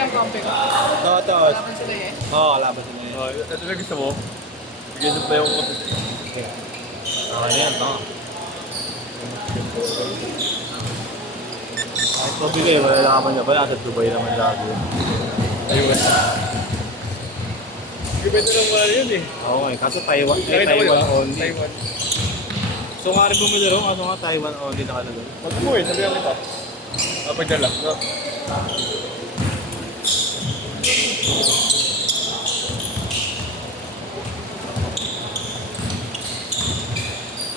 yung camping. Ito. Kalaban sila eh. Oo, kalaban sila yun. Oh, ito na gusto mo? Bigyan mo pa yung Okay na yan, no? Kahit mabigay, wala naman niya. Wala sa Dubai naman lagi yun. ayun. Gabito ng wala yun eh. Oo eh, kaso Taiwan Nakita ko Taiwan yun. only. Taiwan. So nga rin bumili rin, kaso nga Taiwan only nakalagay. Pag mo eh, sabihan kita. Pagdala. No?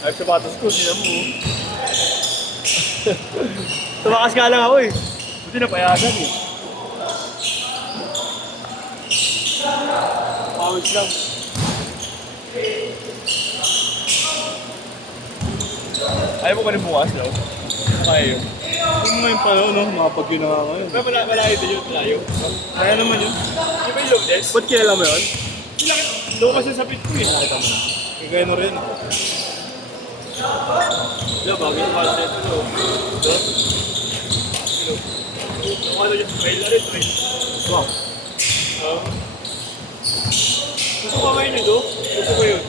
Ay, sapatos ko, sila mo. Tumakas nga lang ako eh. Buti napayagan eh. Pawis lang. Ayaw mo ka rin bukas, no? Kaya yun. Kung may pala, no? Makapag-yun na nga ngayon. Pero malayo din yun, malayo. Kaya naman yun. Di ba yung Lourdes? Ba't kilala mo yun? Doon kasi sa pit ko eh. Nakita mo na. Kaya no rin. Diba, bago yung pala nito, no? Diba? Ano yung trail na rin, trail. Wow. Gusto ko ngayon yun, no? Gusto ko yun.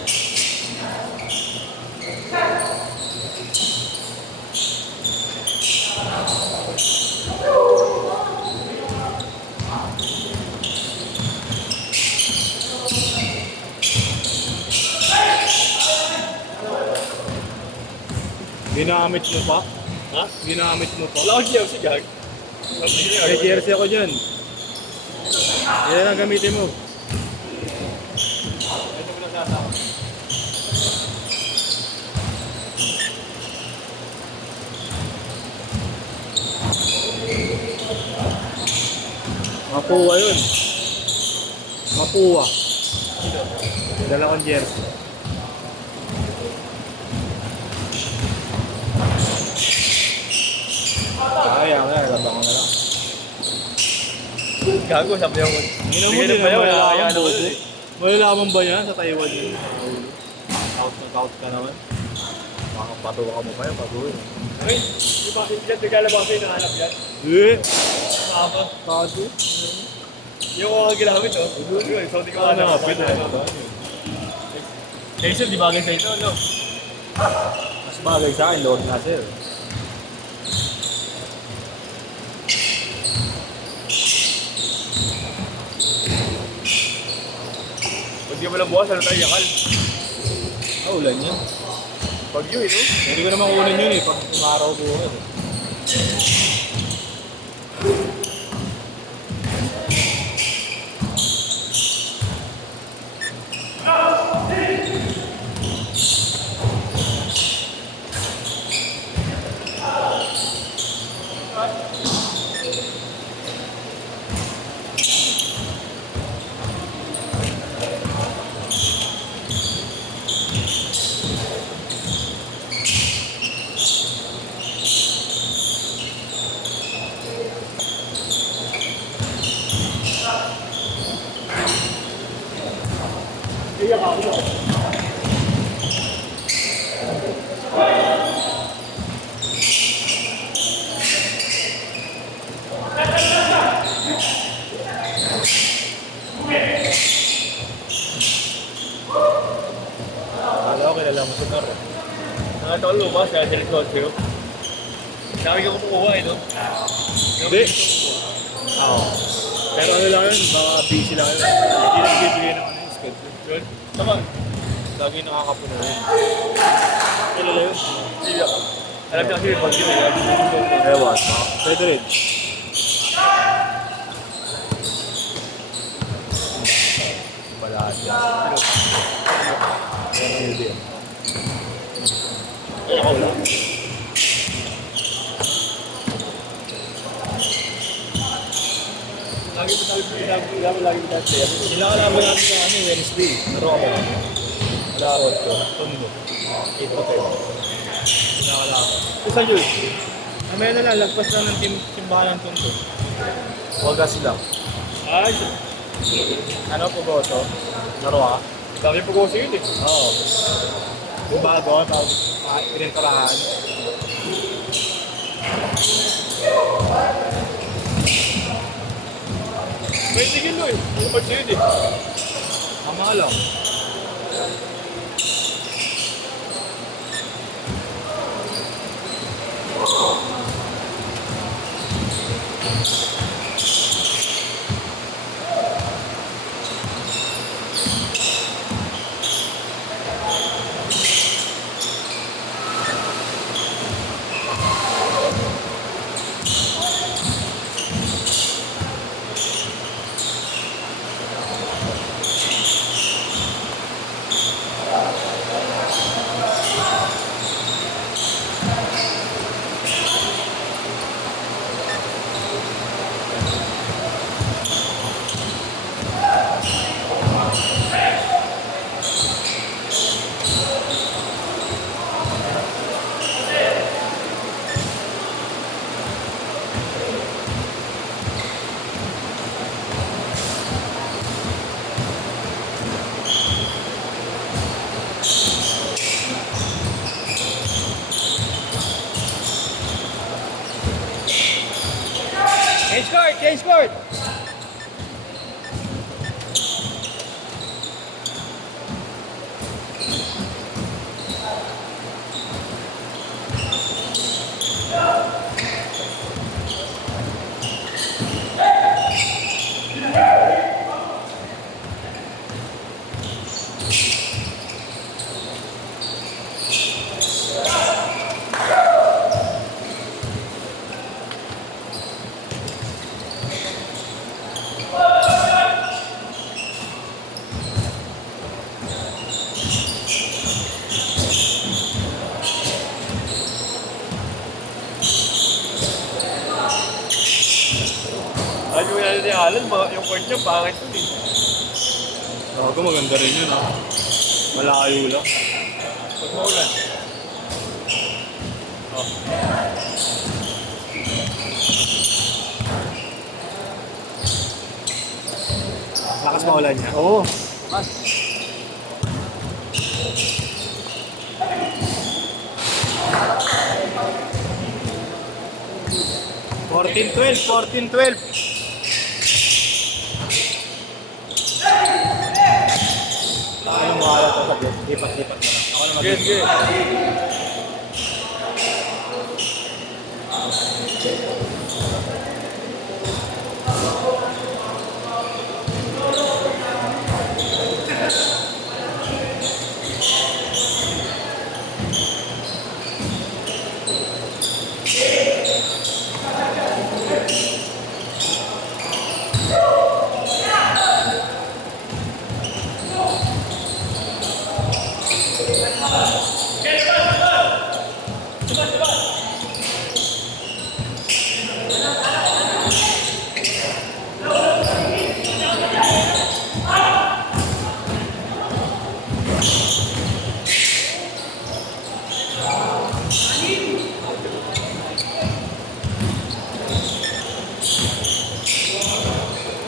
Ginamit mo pa? Ha? Ginamit mo pa? Wala akong jersey, gag. May jersey ako dyan. Yan ang gamitin mo. Ito ko lang nasama. Mapuwa yun. Mapuwa. Dala kong jersey. Kaya, labang na lang. Gago, sabi ako. Hindi mo Sige din na pala, wala kaya kang naman bobo. eh. Malalaman ba yan sa Taiwan yun? Out ka naman. Makapatuwa ka mo pa yan, patuloy. Ay, di ba, hindi yan naglalabas kayo nahanap yan? Eh! Tama. Kado? Yung mga ginamit, oh. Yun, so di ko Ano nga, hanap. pwede na ba? Jason, di bagay sa ito, no? Mas bagay sa akin, Lord Nasir. Pag di mo lang bukas, ano tayo yakal? Ulan yun. Pag yun, no? Hindi ko naman kunin yun eh, pag umaraw bukas. Kala ko kilala mo sa Tor. Nakita ko lumas, kaya sinikot ko. Sabi ko kumukuha, eh, no? Hindi. Oo. Pero ano lang yun, baka busy lang yun. Hindi na bibigay ng ano yung schedule. Yun. Tama. Lagi nakakapuno yun. Kilala yun. Hindi ako. Alam niya kasi yung pag yun, eh. Ewan, pwede rin. Balahat yan. Meron yun din. Ako lang. Lagi pa tayo, lagi pa tayo. Sila kalaban natin sa ano, Wednesday. Pero ako. Wala ako ito. Tondo. 8 hotel. Sila kalaban. Isa yun. Mamaya na lang, lagpas lang ng timbahan ng Tondo. Wagas lang. Ay, Ano po ba ito? Laro ka? dami po kasi yun, eh. Oo. Yung bago, pag pininturahan. eh. Report na yun eh. Tama lang. Change court! Change court! Alam mo yan ni Alan, yung court niya, pangit yun eh. Ako maganda rin yun ah. Malayo lang. Pag maulan. Oh. Lakas maulan niya. Oo. 14-12, 14-12. Ayaw mo alam ko sa bed. Lipat-lipat na lang. Ako na Good, good.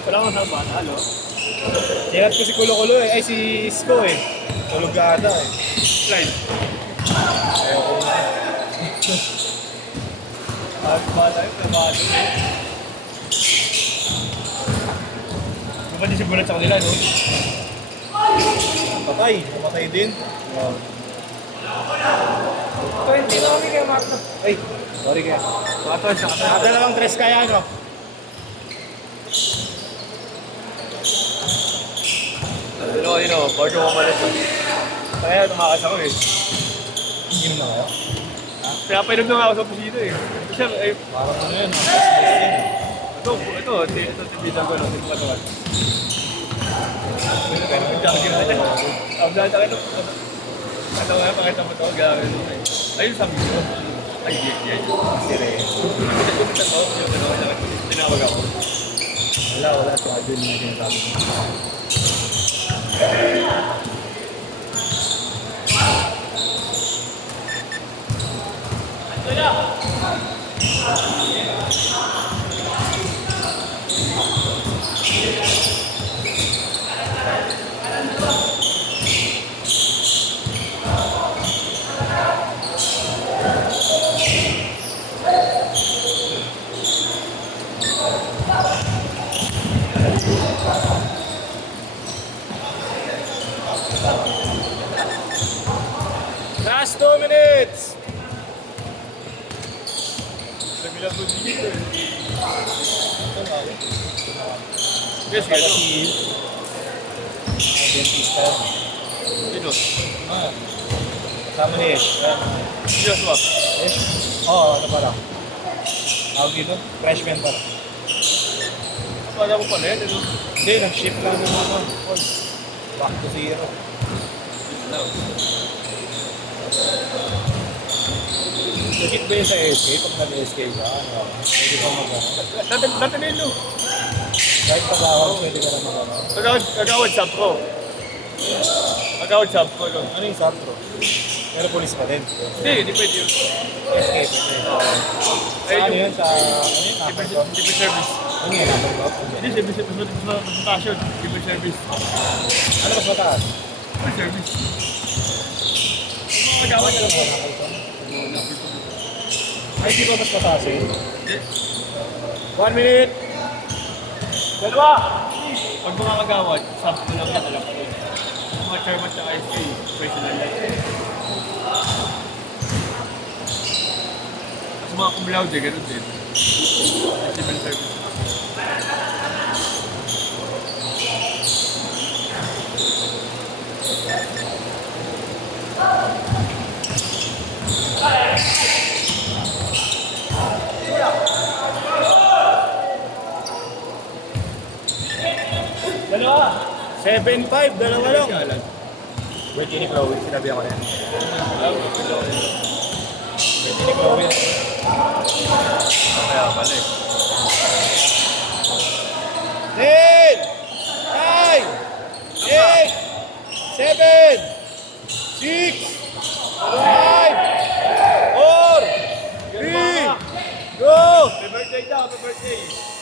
Wala ko sa banalo. Sirat ko si Kulo-Kulo eh. Ay si Isko eh. Tulog ka ata eh. Slide. Ayaw ko na. Bata yun, trabaho. Dapat di siya bulat sa kanila, no? Patay. Patay din. Wow. 20 na kami kayo, Mark. Ay, sorry kaya. Mga sa kata. Ata na lang tres kaya no? Ano ko dito, bago ko malit. Kaya tumakas ako eh. Inom na kayo? Pinapainom na nga ako sa pusito eh. Siya, eh, Parang ano yun. Mas din. ito, tibitan ko, no? Ito katawan. Pero kayo ng jacket na dyan. Ang dahil sa akin, ano nga, pakita mo ito, gagawin mo eh. Ayun sabi ko. Ay, yeah. Tinawag ako. Wala. So, adil na sinasabi ko. double digit. Ito nga. Yes, kaya Si dentista. Sino? Ah. Kasama ni Ash. Joshua. Ash? Oo, ano pa lang. Tawag dito? Freshman pa lang. Wala ko pala yan. Ano? Hindi, nag-shift lang ng ano. Course. Back to zero. Legit ba yun sa SK? Pag nag-SK ka, ano? Pwede ka mag-ano? Dati nilo. Kahit pag-awag, pwede ka na mag-ano? Agawad sub ko. Agawad sub ko. No? Ano yung sapro? Pero police pa din. Hindi pwede yun. SK pwede. Sa Ay, ano yung yun? Sa ano yun? Napperton? civil service. Ano yun? Napperton? Hindi, civil service. Mas mataas yun. Civil service. Ano mas mataas? Civil service. Yung mga agawad Ano na ba Napperton? Ay, di ba mas mataas yun? 1 minute! Dalawa! Pag mga kagawad, sub ko lang yan, alam ko. Yung mga chairman sa ISK, president yan. At mga cum laude, ganun din. Sa civil service. Dalawa! 7-5, dalawa lang. Kalan. Wait, ini Chloe, sinabi ako na yan. Wait, ini Chloe. Kaya pala eh. 10, 9, 8, 7, 6, 5, 4, 3, 2, Happy birthday daw, happy birthday.